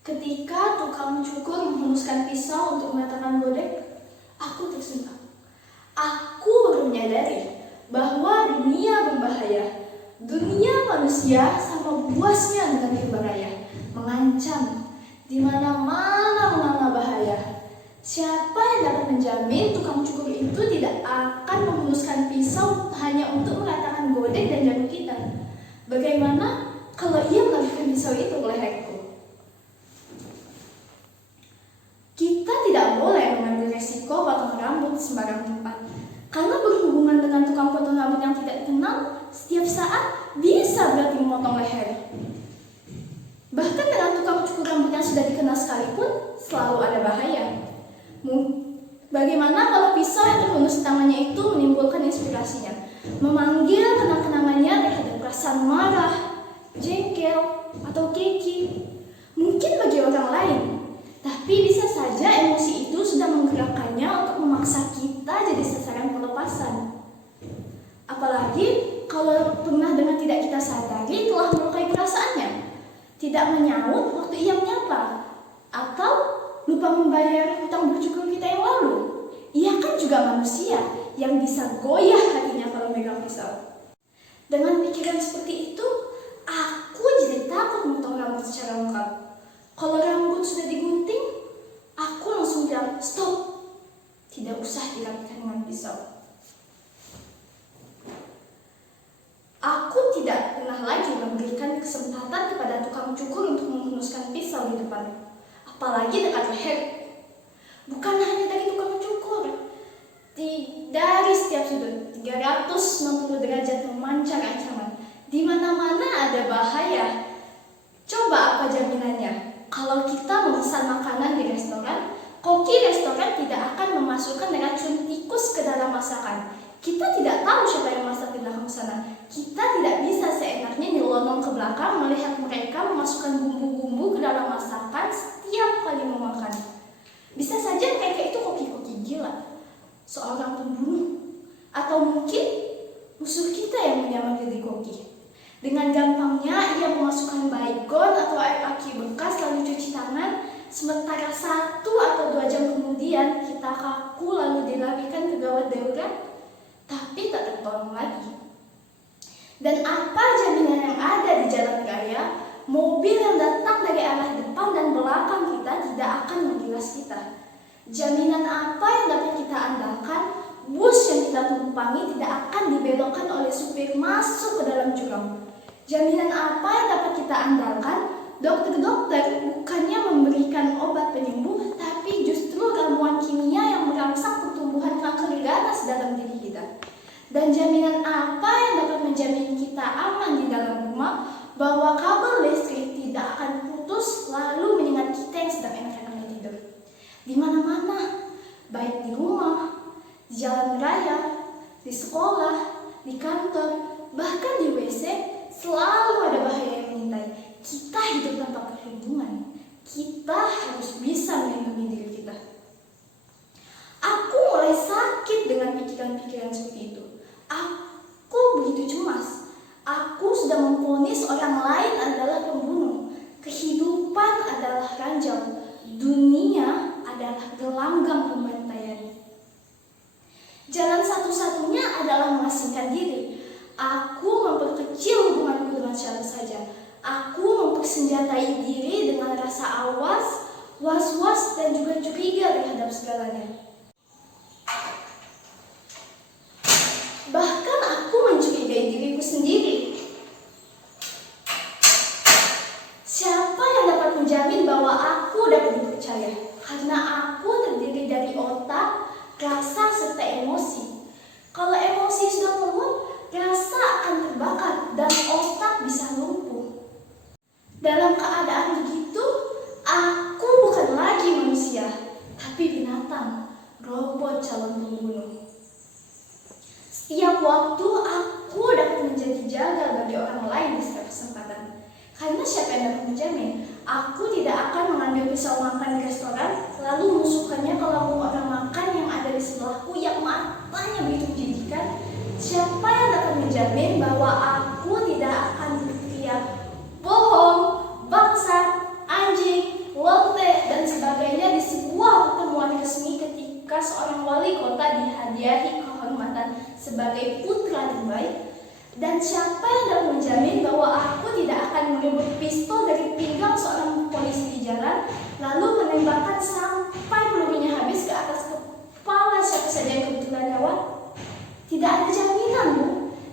Ketika tukang cukur menghunuskan pisau untuk mengatakan godek, aku tersentak. Aku baru menyadari bahwa dunia berbahaya. Dunia manusia sama buasnya dengan berbahaya, mengancam, di mana-mana menganga bahaya. Siapa yang dapat menjamin tukang cukur itu tidak akan menghunuskan pisau hanya untuk mengatakan godek dan jarum kita? Bagaimana kalau ia melakukan pisau itu ke leherku? Kita tidak boleh mengambil resiko potong rambut di sembarang tempat. Karena berhubungan dengan tukang potong rambut yang tidak dikenal, setiap saat bisa berarti memotong leher. Bahkan dengan tukang cukur rambut yang sudah dikenal sekalipun, selalu ada bahaya. Bagaimana kalau pisau yang terhunus di tangannya itu menimbulkan inspirasinya, memanggil kenang-kenangannya terhadap perasaan marah, jengkel, atau keki? Mungkin bagi orang lain, tapi bisa saja emosi itu sudah menggerakkannya untuk memaksa kita jadi sasaran pelepasan. Apalagi kalau pernah dengan tidak kita sadari telah melukai perasaannya, tidak menyaut waktu ia menyapa, atau lupa membayar hutang bercukur kita yang lalu. Ia kan juga manusia yang bisa goyah hatinya kalau megang pisau. Dengan pikiran seperti itu, aku jadi takut memotong rambut secara lengkap. Kalau rambut sudah digunting, aku langsung bilang, stop, tidak usah dirapikan dengan pisau. Aku tidak pernah lagi memberikan kesempatan kepada tukang cukur untuk menghunuskan pisau di depan, apalagi dekat leher. Bukan hanya dari tukang cukur, dari setiap sudut, 360 derajat memancar ancaman. Di mana-mana ada bahaya. Coba apa jaminannya? Kalau kita memesan makanan di restoran, koki restoran tidak akan memasukkan racun tikus ke dalam masakan. Kita tidak tahu siapa yang masak di belakang sana. Kita tidak bisa seenaknya nyelonong ke belakang melihat mereka memasukkan bumbu-bumbu ke dalam masakan setiap kali mau makan. Bisa saja mereka itu koki-koki gila, seorang pembunuh, atau mungkin musuh kita yang menyamar jadi koki. Dengan gampangnya ia memasukkan baygon atau air aki bekas lalu cuci tangan, sementara 1 atau 2 jam kemudian kita kaku lalu dilarikan ke gawat darurat, tapi tak tertolong lagi. Dan apa jaminan yang ada di jalan raya, mobil yang datang dari arah depan dan belakang kita tidak akan menggilas kita? Jaminan apa yang dapat kita andalkan, bus yang kita tumpangi tidak akan dibelokkan oleh supir masuk ke dalam jurang? Jaminan apa yang dapat kita andalkan, dokter-dokter bukannya memberikan obat penyembuh, tapi justru ramuan kimia yang merangsang pertumbuhan kanker ganas dalam diri kita? Dan jaminan apa yang dapat menjamin kita aman di dalam rumah, bahwa kabel listrik tidak akan putus lalu menyengat kita yang sedang enak-enaknya tidur? Di mana-mana, baik di rumah, di jalan raya, di sekolah, di kantor, bahkan di WC, selalu ada bahaya yang mengintai. Kita hidup tanpa perlindungan. Kita harus bisa melindungi diri kita. Aku mulai sakit dengan pikiran-pikiran seperti itu. Aku begitu cemas. Aku sudah memvonis orang lain adalah pembunuh. Kehidupan adalah ranjau. Dunia adalah gelanggang pembantaian. Jalan satu-satunya adalah mengasingkan diri. Aku memperkecil hubunganku dengan siapa saja. Aku mempersenjatai diri dengan rasa awas, was-was, dan juga curiga terhadap segalanya. Bahkan aku mencurigai diriku sendiri. Siapa yang dapat menjamin bahwa aku dapat dipercaya? Karena aku terdiri dari otak, rasa, serta emosi. Kalau emosi sudah meluap, rasa akan terbakar dan otak bisa lumpuh. Dalam keadaan begitu, aku bukan lagi manusia, tapi binatang, robot calon pembunuh. Setiap waktu aku dapat menjadi jagal bagi orang lain di setiap kesempatan. Karena siapa yang dapat menjamin aku tidak akan mengambil pisau makan di restoran lalu menusukkannya ke lambung orang makan yang ada di sebelahku yang matanya begitu menjijikan? Siapa yang dapat menjamin bahwa aku tidak akan berteriak bohong, bangsat, anjing, sebagai putra terbaik? Dan siapa yang dapat menjamin bahwa aku tidak akan merebut pistol dari pinggang seorang polisi di jalan, lalu menembakkan sampai pelurunya habis ke atas kepala siapa saja yang kebetulan lewat? Tidak ada jaminan, Bu.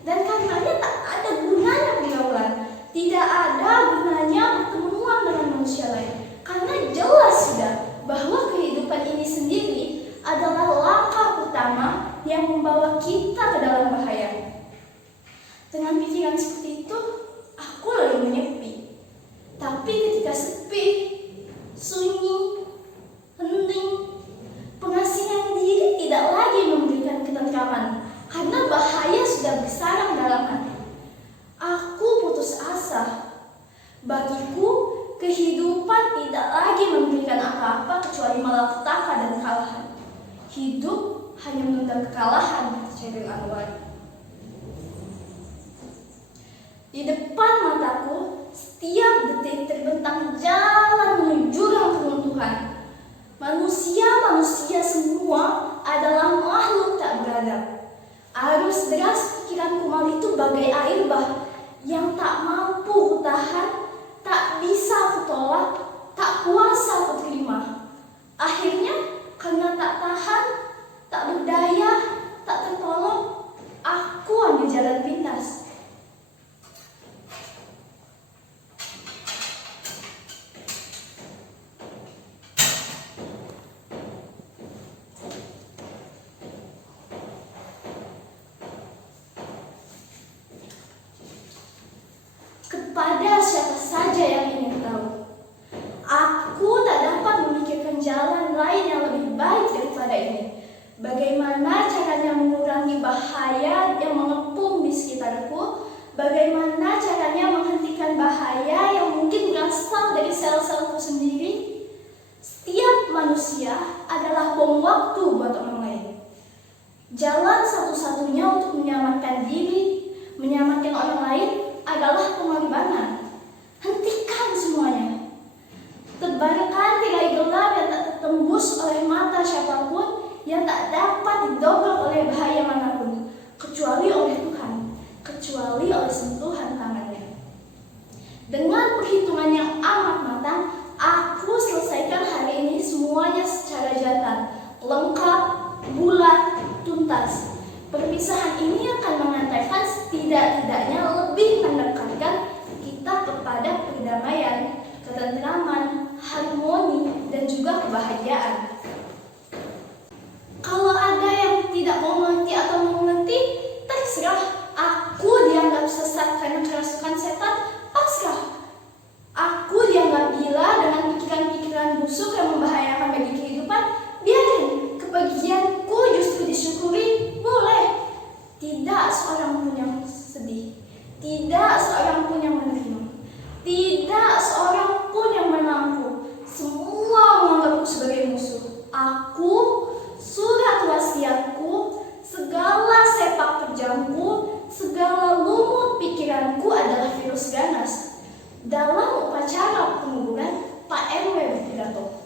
Dan karenanya tak ada gunanya pergaulan. Tidak ada gunanya pertemuan dengan manusia lain. Karena jelas sudah bahwa kehidupan ini sendiri adalah langkah pertama yang membawa kita ke dalam bahaya. Dengan pikiran seperti itu, aku lalu menyepi. Tapi ketika sepi, sunyi, hening, pengasingan diri tidak lagi memberikan ketentraman, karena bahaya sudah bersarang dalam hati. Aku putus asa. Bagiku, kehidupan tidak lagi memberikan apa-apa kecuali malapetaka dan kekalahan. Hidup hanya menunda kekalahan, kata Chairil Anwar. Di depan mataku, setiap detik terbentang jalan menuju jurang keruntuhan. Manusia semua adalah makhluk tak beradab. Arus deras pikiranku malam itu bagai air bah yang tak mampu kutahan, tak bisa kutolak, tak kuasa kuterima. Akhirnya karena tak tahan, tak berdaya, tak tertolong, aku ambil jalan pintas. Kepada siapa saja yang ingin tahu, aku tak dapat memikirkan jalan lain yang lebih baik daripada ini. Bagaimana caranya mengurangi bahaya yang mengepung di sekitarku? Bagaimana caranya menghentikan bahaya yang mungkin berasal dari sel-selku sendiri? Setiap manusia adalah bom waktu buat orang lain. Jalan satu-satunya untuk menyelamatkan diri, menyelamatkan orang lain adalah pengorbanan. Hentikan semuanya. Tebarkan tirai gelap yang tak tertembus oleh mata siapapun, yang tak dapat didobrak oleh bahaya manapun, kecuali oleh Tuhan, kecuali oleh sentuhan tangannya. Dengan perhitungan yang amat matang, aku selesaikan hari ini semuanya secara jantan, lengkap, bulat, tuntas. Perpisahan ini akan mengantarkan setidak-tidaknya lebih mendekatkan kita kepada perdamaian, ketentraman, harmoni, dan juga kebahagiaan. Kalau ada yang tidak mau mengerti atau mengerti, terserah. Aku dianggap sesat karena kerasukan setan, pasrah. Aku dianggap gila dengan pikiran-pikiran busuk yang membahayakan bagi kehidupan, biarin. Kebahagiaanku justru disyukuri, boleh. Tidak seorang pun yang sedih, tidak seorang pun yang menerima, tidak seorang pun yang menangku. Semua menganggapku sebagai musuh. Aku, surat wasiatku, segala sepak terjangku, segala lumut pikiranku adalah virus ganas. Dalam upacara penguburan, Pak RW berpidato.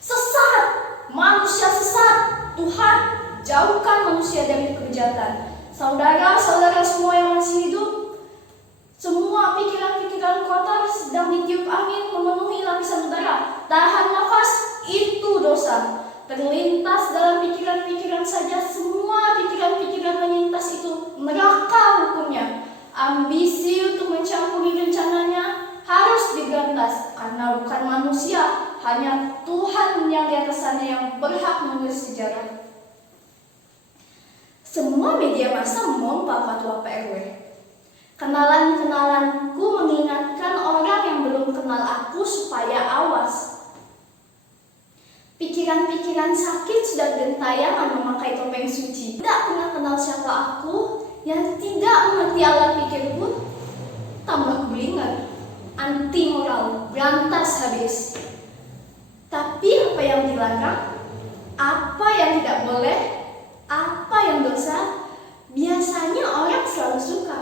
Sesat, manusia sesat. Tuhan, jauhkan manusia dari kejahatan. Saudara-saudara semua yang masih hidup, semua pikiran-pikiran kotor sedang ditiup angin memenuhi lapisan udara. Tahan nafas, itu dosa. Terlintas dalam pikiran-pikiran saja, semua pikiran-pikiran menyintas itu neraka hukumnya. Ambisi untuk mencampuri rencananya harus diberantas, karena bukan manusia, hanya Tuhan yang di atas sana yang berhak menulis sejarah. Semua media massa memompa fatwa Pak RW. Kenalan-kenalanku mengingatkan orang yang belum kenal aku supaya awas. Pikiran-pikiran sakit sudah gentayangan memakai topeng suci. Tidak pernah kenal siapa aku, yang tidak mengerti alat pikirku, tambah kebelingan, anti moral, berantas habis. Tapi apa yang dilarang, apa yang tidak boleh, apa yang dosa, biasanya orang selalu suka.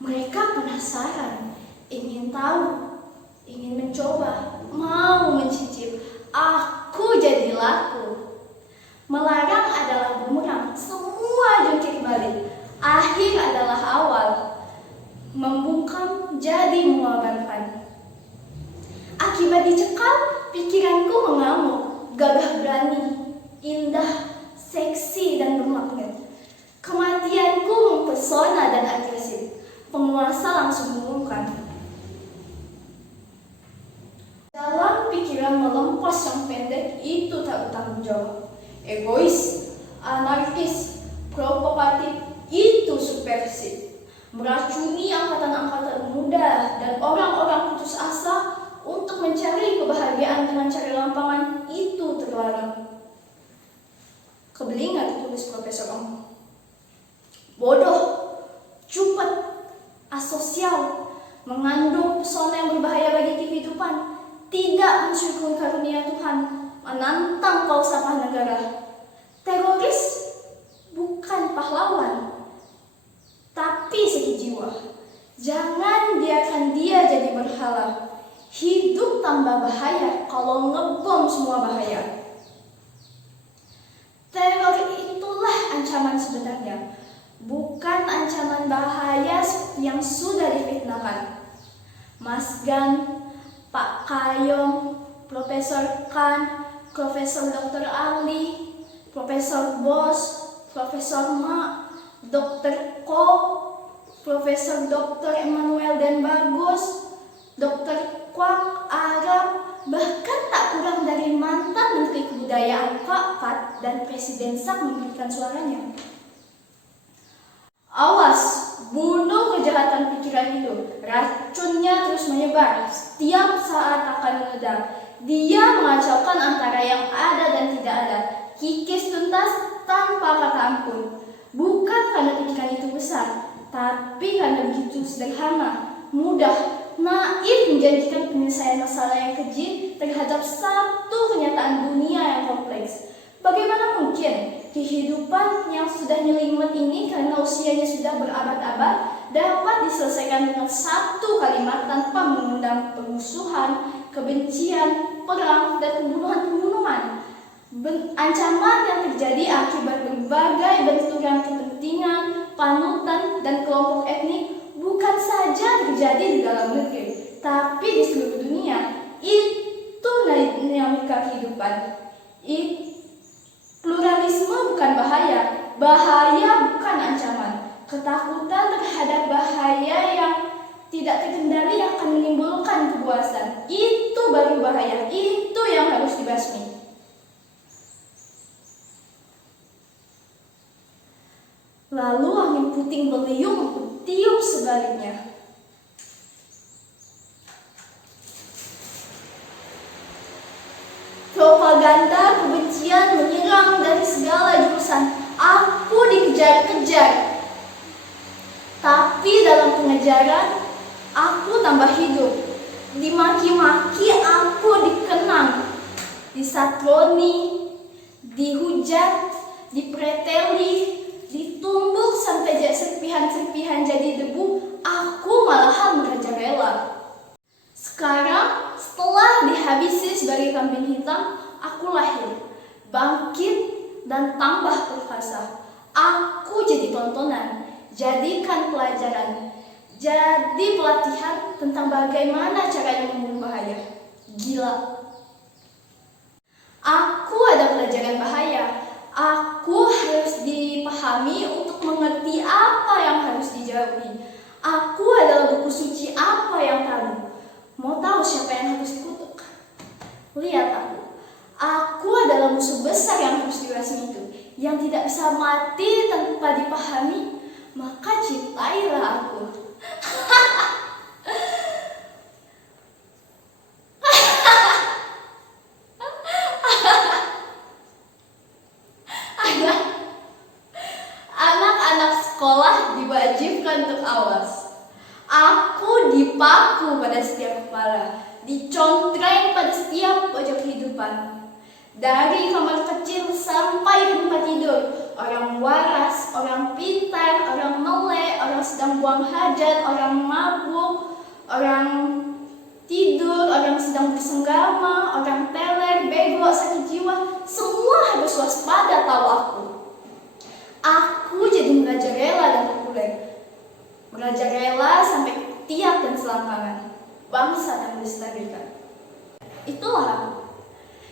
Mereka penasaran, ingin tahu, ingin mencoba, mau mencicip. Aku jadi laku. Melarang adalah bumerang. Semua jungkir subversif, meracuni angkatan-angkatan muda dan orang-orang putus asa untuk mencari kebahagiaan dengan cara lampangan itu terlarang. Kebelingat tulis Profesor Ong. Bodoh, cupet, asosial, mengandung pesona yang berbahaya bagi kehidupan, tidak mensyukuri karunia Tuhan, menantang falsafah negara. Teroris bukan pahlawan, tapi sakit jiwa. Jangan biarkan dia jadi berhala. Hidup tambah bahaya kalau ngebom semua bahaya. Teror itulah ancaman sebenarnya, bukan ancaman bahaya yang sudah difitnahkan. Mas Gan, Pak Kayong, Profesor Kan, Profesor Dr. Ali, Profesor Bos, Profesor Ma, Dr. Ko, Profesor Dr. Emmanuel dan Bagus, Dr. Kwak, Arab, bahkan tak kurang dari mantan Menteri Kebudayaan Pak Pat dan Presiden Sak memberikan suaranya. Awas, bunuh kejahatan pikiran itu. Racunnya terus menyebar, setiap saat akan meledak. Dia mengacaukan antara yang ada dan tidak ada, kikis tuntas tanpa kata ampun. Bukan karena pikiran itu besar, tapi karena begitu sederhana, mudah, naif menjanjikan penyelesaian masalah yang keji terhadap satu kenyataan dunia yang kompleks. Bagaimana mungkin kehidupan yang sudah nyelimet ini karena usianya sudah berabad-abad dapat diselesaikan dengan satu kalimat tanpa mengundang permusuhan, kebencian, perang, dan pembunuhan-pembunuhan. Ancaman yang terjadi akibat berbagai benturan kepentingan, panutan, dan kelompok etnik bukan saja terjadi di dalam negeri, tapi di seluruh dunia. Itu dinamika kehidupan. Pluralisme bukan bahaya, bahaya bukan ancaman. Ketakutan terhadap bahaya yang tidak terkendali akan menimbulkan kepuasan. Itu baru bahaya, itu yang harus dibasmi. Lalu angin puting beliung tiup sebaliknya. Propaganda kebencian menyerang dari segala jurusan. Aku dikejar-kejar. Tapi dalam pengejaran, aku tambah hidup. Dimaki-maki, aku dikenang. Disatroni, dihujat, dipreteli, ditumbuk sampai serpihan-serpihan jadi debu. Aku malahan merajalela. Sekarang, setelah dihabisi sebagai kambing hitam, aku lahir, bangkit, dan tambah perkasa. Aku jadi tontonan, jadikan pelajaran, jadi pelatihan tentang bagaimana caranya membunuh bahaya. Gila. Aku ada pelajaran bahaya. Aku harus dipahami untuk mengerti apa yang harus dijauhi. Aku adalah buku suci apa yang kamu. Mau tahu siapa yang harus dikutuk? Lihat aku. Aku adalah musuh besar yang harus dirasmi itu, yang tidak bisa mati tanpa dipahami. Maka cintailah aku. Anak-anak sekolah diwajibkan untuk awas. Aku dipaku pada setiap kepala, dicontreng pada setiap pojok kehidupan. Dari kamar kecil sampai ke tempat tidur, orang waras, orang pintar, orang melek, orang sedang buang hajat, orang mabuk, orang tidur, orang sedang bersenggama, orang teler, bego, sakit jiwa, semua harus waspada tahu aku. Aku jadi merajalela dan populer. Merajalela sampai tiap dan selangkangan. Bangsa yang dilestarikan. Itulah aku.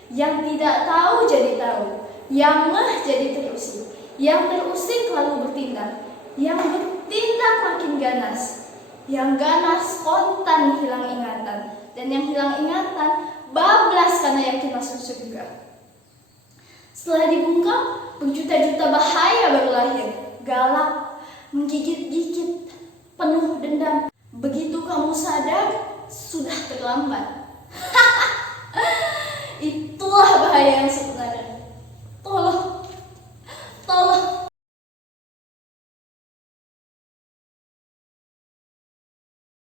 Yang tidak tahu jadi tahu. Yang ngeh jadi terusik. Yang terusik lalu bertindak. Yang bertindak makin ganas. Yang ganas spontan hilang ingatan. Dan yang hilang ingatan bablas karena yakin masuk surga. Setelah dibungkam, berjuta-juta bahaya baru lahir. Galak, menggigit-gigit, penuh dendam. Begitu kamu sadar, sudah terlambat. Itulah bahaya yang sebenarnya.